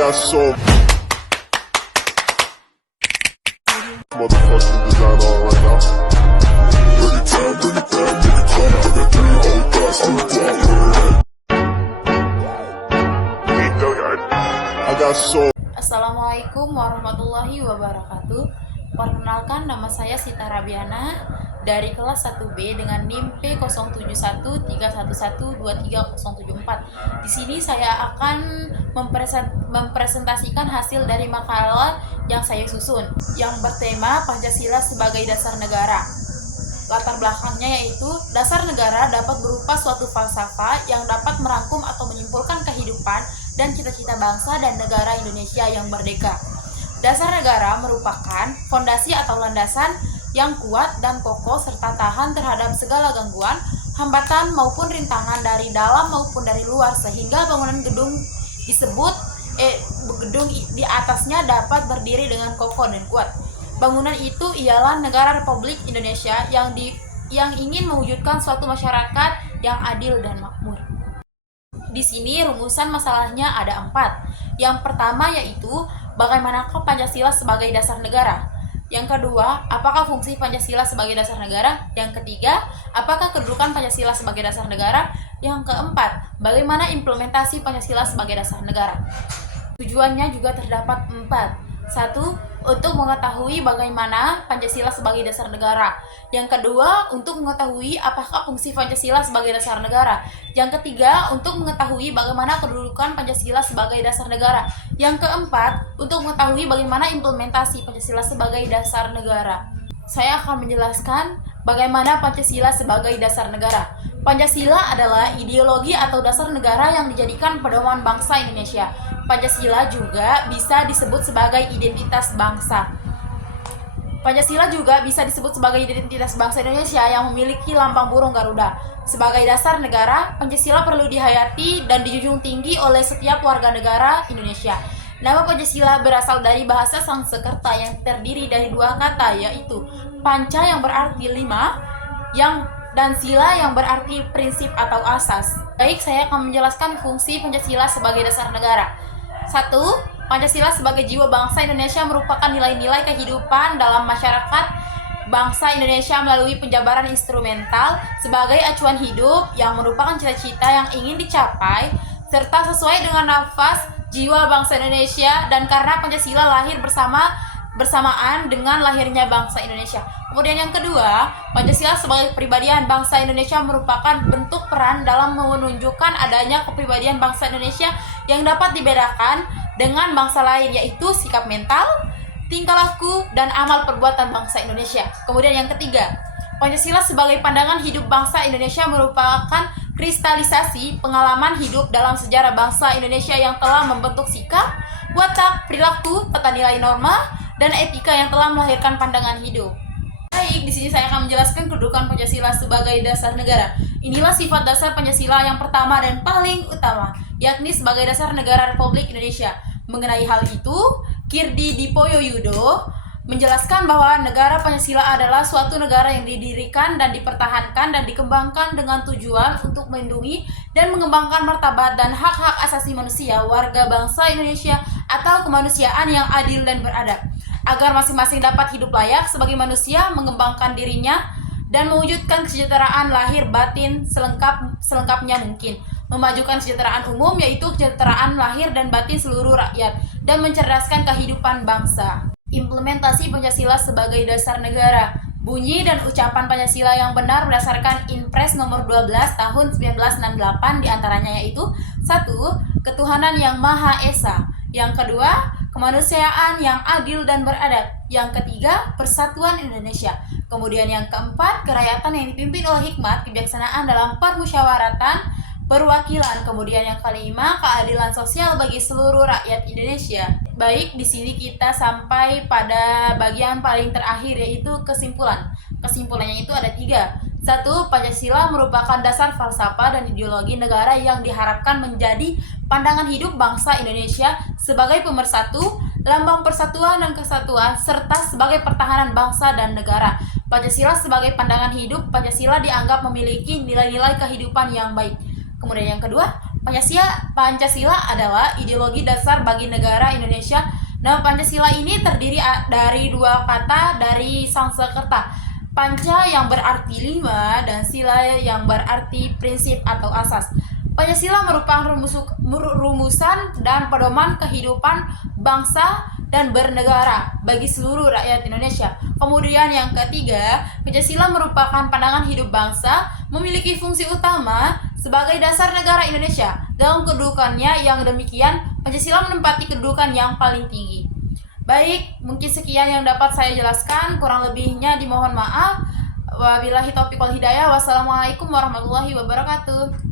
got so motherfucking design on right now. Bring it down, make it clap. I got 3 whole thoughts on the block. I got so. Assalamualaikum warahmatullahi wabarakatuh. Perkenalkan, nama saya Sita Rabiana dari kelas 1B dengan NIM P0713112304. Di sini saya akan mempresentasikan hasil dari makalah yang saya susun yang bertema Pancasila sebagai dasar negara. Latar belakangnya yaitu dasar negara dapat berupa suatu falsafah yang dapat merangkum atau menyimpulkan kehidupan dan cita-cita bangsa dan negara Indonesia yang merdeka. Dasar negara merupakan fondasi atau landasan yang kuat dan kokoh serta tahan terhadap segala gangguan, hambatan maupun rintangan dari dalam maupun dari luar, sehingga bangunan gedung di atasnya dapat berdiri dengan kokoh dan kuat. Bangunan itu ialah negara Republik Indonesia yang ingin mewujudkan suatu masyarakat yang adil dan makmur. Di sini rumusan masalahnya ada 4. Yang pertama yaitu bagaimanakah Pancasila sebagai dasar negara? Yang kedua, apakah fungsi Pancasila sebagai dasar negara? Yang ketiga, apakah kedudukan Pancasila sebagai dasar negara? Yang keempat, bagaimana implementasi Pancasila sebagai dasar negara? Tujuannya juga terdapat 4. 1. Untuk mengetahui bagaimana Pancasila sebagai dasar negara. Yang kedua, untuk mengetahui apakah fungsi Pancasila sebagai dasar negara. Yang ketiga, untuk mengetahui bagaimana kedudukan Pancasila sebagai dasar negara. Yang keempat, untuk mengetahui bagaimana implementasi Pancasila sebagai dasar negara. Saya akan menjelaskan bagaimana Pancasila sebagai dasar negara. Pancasila adalah ideologi atau dasar negara yang dijadikan pedoman bangsa Indonesia. Pancasila juga bisa disebut sebagai identitas bangsa. Pancasila juga bisa disebut sebagai identitas bangsa Indonesia yang memiliki lambang burung Garuda. Sebagai dasar negara, Pancasila perlu dihayati dan dijunjung tinggi oleh setiap warga negara Indonesia. Nama Pancasila berasal dari bahasa Sanskerta yang terdiri dari 2 kata, yaitu panca yang berarti 5, dan sila yang berarti prinsip atau asas. Baik, saya akan menjelaskan fungsi Pancasila sebagai dasar negara. 1. Pancasila sebagai jiwa bangsa Indonesia merupakan nilai-nilai kehidupan dalam masyarakat bangsa Indonesia melalui penjabaran instrumental sebagai acuan hidup yang merupakan cita-cita yang ingin dicapai serta sesuai dengan nafas jiwa bangsa Indonesia, dan karena Pancasila lahir bersamaan dengan lahirnya bangsa Indonesia. Kemudian yang kedua, Pancasila sebagai kepribadian bangsa Indonesia merupakan bentuk peran dalam menunjukkan adanya kepribadian bangsa Indonesia yang dapat dibedakan dengan bangsa lain, yaitu sikap mental, tingkah laku, dan amal perbuatan bangsa Indonesia. Kemudian yang ketiga, Pancasila sebagai pandangan hidup bangsa Indonesia merupakan kristalisasi pengalaman hidup dalam sejarah bangsa Indonesia yang telah membentuk sikap, watak, perilaku, tata nilai norma, dan etika yang telah melahirkan pandangan hidup. Baik, di sini saya akan menjelaskan kedudukan Pancasila sebagai dasar negara. Inilah sifat dasar Pancasila yang pertama dan paling utama, yakni sebagai dasar negara Republik Indonesia. Mengenai hal itu, Kirdi Dipoyoyudo menjelaskan bahwa negara Pancasila adalah suatu negara yang didirikan dan dipertahankan dan dikembangkan dengan tujuan untuk melindungi dan mengembangkan martabat dan hak-hak asasi manusia warga bangsa Indonesia atau kemanusiaan yang adil dan beradab, agar masing-masing dapat hidup layak sebagai manusia, mengembangkan dirinya, dan mewujudkan kesejahteraan lahir batin selengkapnya mungkin, memajukan kesejahteraan umum yaitu kesejahteraan lahir dan batin seluruh rakyat, dan mencerdaskan kehidupan bangsa. Implementasi Pancasila sebagai dasar negara. Bunyi dan ucapan Pancasila yang benar berdasarkan Inpres nomor 12 tahun 1968 diantaranya yaitu 1. Ketuhanan yang Maha Esa. Yang kedua, kemanusiaan yang adil dan beradab. Yang ketiga, persatuan Indonesia. Kemudian yang keempat, kerakyatan yang dipimpin oleh hikmat kebijaksanaan dalam permusyawaratan perwakilan. Kemudian yang kelima, keadilan sosial bagi seluruh rakyat Indonesia. Baik, di sini kita sampai pada bagian paling terakhir yaitu kesimpulan. Kesimpulannya itu ada 3. 1. Pancasila merupakan dasar falsafah dan ideologi negara yang diharapkan menjadi pandangan hidup bangsa Indonesia sebagai pemersatu, lambang persatuan dan kesatuan, serta sebagai pertahanan bangsa dan negara. Pancasila sebagai pandangan hidup, Pancasila dianggap memiliki nilai-nilai kehidupan yang baik. Kemudian yang kedua, Pancasila adalah ideologi dasar bagi negara Indonesia. Nama Pancasila ini terdiri dari dua kata dari Sanskerta. Panca yang berarti lima dan sila yang berarti prinsip atau asas. Pancasila merupakan rumusan dan pedoman kehidupan bangsa dan bernegara bagi seluruh rakyat Indonesia. Kemudian yang ketiga, Pancasila merupakan pandangan hidup bangsa, memiliki fungsi utama sebagai dasar negara Indonesia. Dalam kedudukannya yang demikian, Pancasila menempati kedudukan yang paling tinggi. Baik, mungkin sekian yang dapat saya jelaskan, kurang lebihnya dimohon maaf. Wabillahi taufiq wal hidayah. Wassalamualaikum warahmatullahi wabarakatuh.